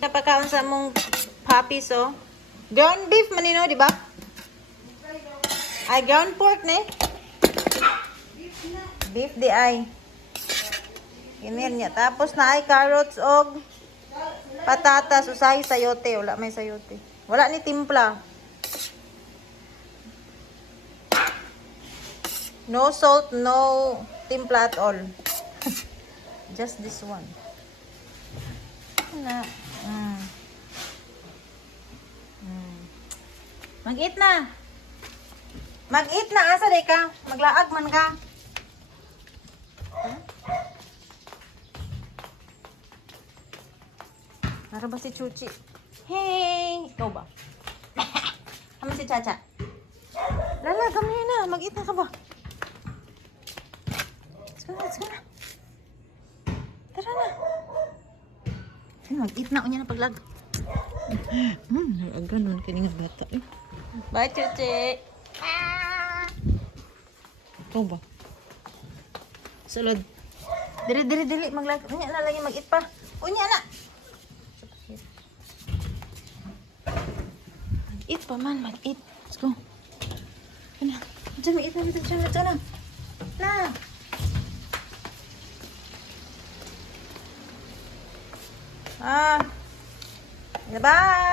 Napakaon sa mong puppies, oh. Ground beef manino, di ba? Ay, ground pork, ne? Beef di ay. Kinir niya. Tapos na ay carrots og patatas. Usahay sayote. Wala may sayote. Wala ni timpla. No salt, no timpla at all. Just this one. Na. Mag-eat na. Mag-eat na. Asa day ka? Maglaag man ka. Nara ba si Chuchi? Hey! Ikaw ba? Kami si Chacha. Lala, gamay na. Mag-eat na ka ba? Let's go na, let's go na. Tara na. Mag-eat na. Unya na paglag. Ganon ka nga bata. Bye, Chuchi. Ikaw ba? Sulod. Dili. Maglag. Unya na lang yung mag-eat pa. Unya na. Mag-eat pa man. Mag-eat. Let's go. Ano? Diyan, mag-eat na. Diyan na. Na. Bye.